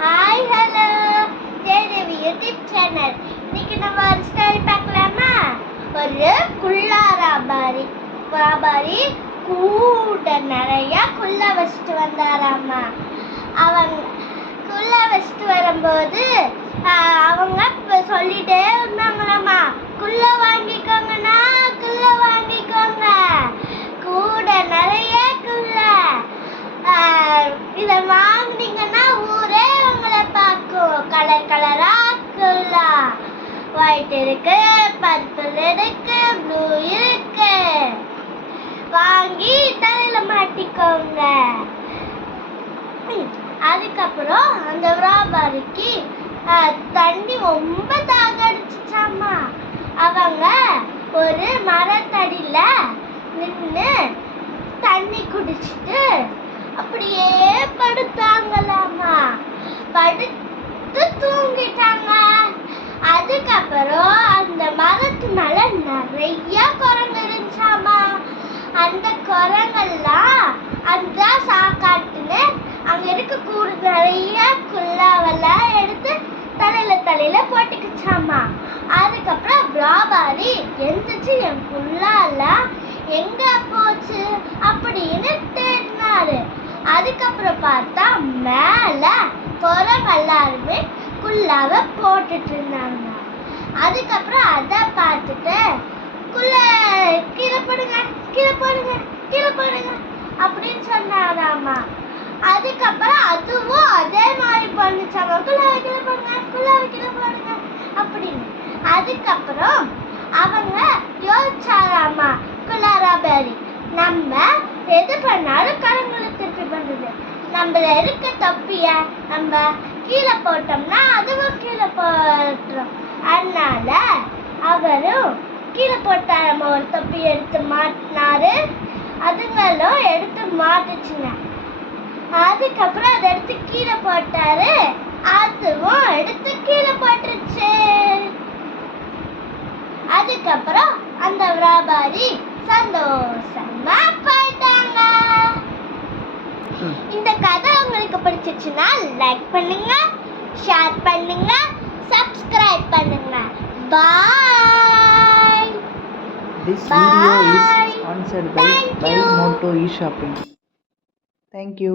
Hi hello Jayadevi YouTube channel. இன்னைக்கு நம்ம ஒரு ஸ்டோரி பார்க்கலாமா? ஒரு குள்ளா வியாபாரி கூட நிறைய குள்ள வச்சுட்டு வந்தாராமா. அவங்க குள்ள வச்சுட்டு வரும்போது அவங்க சொல்லிட்டே இருந்தாங்களாமா, குள்ள வாங்கிக்கோங்கண்ணா, குள்ள வாங்கிக்கோங்க, கூட நிறைய குள்ள, இதை வாங்கினீங்கன்னா ஊரே உங்களை பார்க்கும். கலர் கலரா குள்ளா, ஒயிட் இருக்கு, பர்பிள் இருக்கு, ப்ளூ இருக்கு, வாங்கி தலையில மாட்டிக்கோங்க. அதுக்கப்புறம் அந்த வியாபாரிக்கு தண்ணி ரொம்ப தாக அடிச்சுச்சாமா. அவங்க ஒரு மரத்தடியில நின்று தண்ணி குடிச்சிட்டு அப்படியே படுத்தாங்களாமா. படுத்து தூங்கிட்டாங்க. அதுக்கப்புறம் அந்த மரத்து மேல நிறைய குரங்கு இருந்துச்சாமா. அந்த குரங்கெல்லாம் அந்த சாக்காட்டுன்னு அங்க இருக்கக்கூடிய நிறைய குள்ளாவெல்லாம் எடுத்து தலையில போட்டுக்குச்சாமா. அதுக்கப்புறம் வியாபாரி எந்திரிச்சு என் குள்ளாலாம் எங்க போச்சு அப்படின்னு தேடினாரு. அதுக்கப்புறம் பார்த்தா மேல குரங்கு எல்லாருமே குள்ளாவ போட்டுட்டு இருந்தாங்க. அதுக்கப்புறம் அதை பார்த்துட்டு கீழே போடுங்க, கீழே போடுங்க, கீழே போடுங்க அப்படின்னு சொன்னாராமா. அதுக்கப்புறம் அதுவும் அதே மாதிரி பண்ணுச்சாமா, குள்ளாவை கீழே போடுங்க, குள்ளாவை கீழே போடுங்க அப்படின்னு. அதுக்கப்புறம் அவங்க யோசிச்சாராமா, குள்ளாராபாரி நம்ம எது பண்ணாலும் கரங்களை திருப்பி பண்றது, நம்மள இருக்க தப்பிய நம்ம கீழே போட்டோம்னா அதுவும் கீழே போட்டுரும். அதனால அவரும் கீழே போட்டாராமா. ஒரு தொப்பி எடுத்து மாட்டினாரு, அதுங்களும் எடுத்து மாட்டுச்சுங்க. அதுக்கப்புறம் அதை எடுத்து கீழே போட்டாரு, அதுவும் எடுத்து கீழே போட்டுருச்சு. அதுக்கப்புறம் அந்த வியாபாரி சந்தோஷமா போயிட்டாங்க. இந்த கதை உங்களுக்கு பிடிச்சிச்சுன்னா லைக் பண்ணுங்க, ஷேர் பண்ணுங்க, சப்ஸ்கிரைப் பண்ணுங்க. பாய். This video is sponsored by Moto eShopping. Thank you.